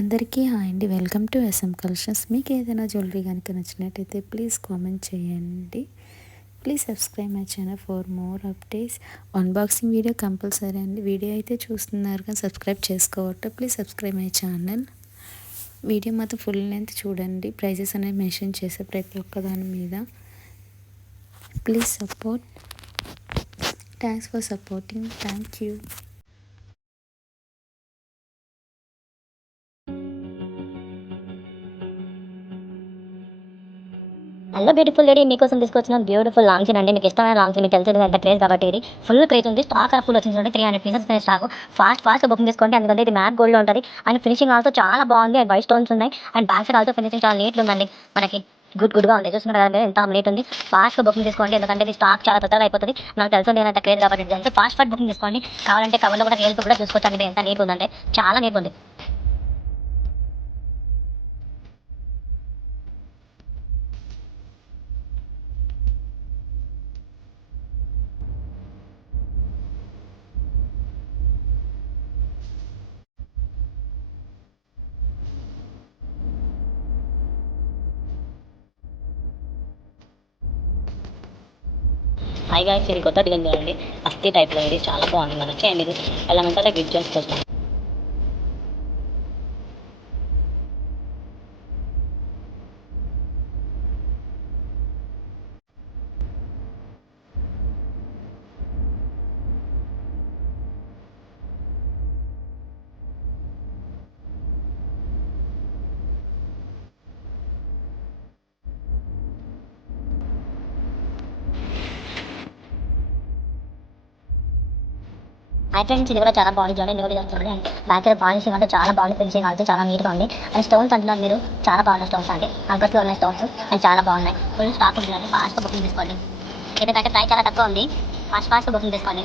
అందరికీ హాయ్ అండి. Welcome to SM collections. మీకు ఏదైనా జ్యువెలరీ కనుక నచ్చినట్టయితే ప్లీజ్ కామెంట్ చేయండి. Please subscribe my channel for more updates. Unboxing video compulsory అండి. వీడియో అయితే చూస్తున్నారు కానీ సబ్స్క్రైబ్ చేసుకోవట్టు. Please subscribe my channel. Video మాత్రం ఫుల్ లెంత్ చూడండి. ప్రైజెస్ అనేది మెన్షన్ చేసే ప్రతి ఒక్క దాని మీద. Please support. Thanks for supporting. Thank you. Hello beautiful lady, మీకోసం తీసుకొచ్చిన బ్యూటిఫుల్ లాంగ్ చైన్ అండి. మీకు ఇష్టమైన లాంగ్ చైన్ మీకు తెలిసింది ఎంత క్రేజ్ కాబట్టి ఇది ఫుల్ క్రేజ్ ఉంది. స్టాక్ ఫుల్ వచ్చింది. 300 పీసెస్ స్టాక్. ఫాస్ట్ బుకింగ్ చేసుకోండి. ఎందుకంటే ఇది మ్యాట్ గోల్డ్లో ఉంటుంది అండ్ ఫినిషింగ్ ఆల్సో చాలా బాగుంది. అండ్ వైట్ స్టోన్స్ ఉన్నాయి and back side also finishing చాలా నీట్ ఉందండి. మనకి గుడ్గా ఉంది. చూస్తున్నారు కదా ఎంత నీట్ ఉంది. ఫాస్ట్ బుకింగ్ చేసుకోండి ఎందుకంటే ఇది స్టాక్ చాలా త్వరగా అయిపోతుంది. నాకు తెలుసు ఎంత క్రేజ్ కాబట్టి అంతే ఫాస్ట్ బుకింగ్ చేసుకోండి. కావాలంటే కవర్లో కూడా రియల్ కూడా చూసుకోవచ్చు. ఎంత నీట్ ఉందంటే చాలా నీట్ ఉంది. హైగా ఇది కొత్త డిజైన్ చూడండి. అస్థి టైప్లో ఇది చాలా బాగుంది. మనకి చేయండి ఇది ఎలా అంటే గిఫ్ట్ వస్తుంది. ఫ్రెండ్స్ ఇది కూడా చాలా బాగుంది. చూడండి ఇది కూడా చూడండి. బ్యాక్ సైడ్ పాలిషింగ్ అంటే చాలా బాగుంది. ఫినిషింగ్ అంటే చాలా నీట్గా ఉంది. అండ్ స్టోన్స్ అంటున్నారు మీరు చాలా బాగున్నాయి. స్టోన్స్ అంటే అంకస్లో ఉన్నాయి స్టోన్స్ అండ్ చాలా బాగున్నాయి. ఫుల్ స్టాక్ ఉంటుంది. ఫాస్ట్ బుకింగ్ తీసుకోండి ఎందుకంటే ప్రైస్ చాలా తక్కువ ఉంది. ఫాస్ట్ బుకింగ్ తీసుకోండి.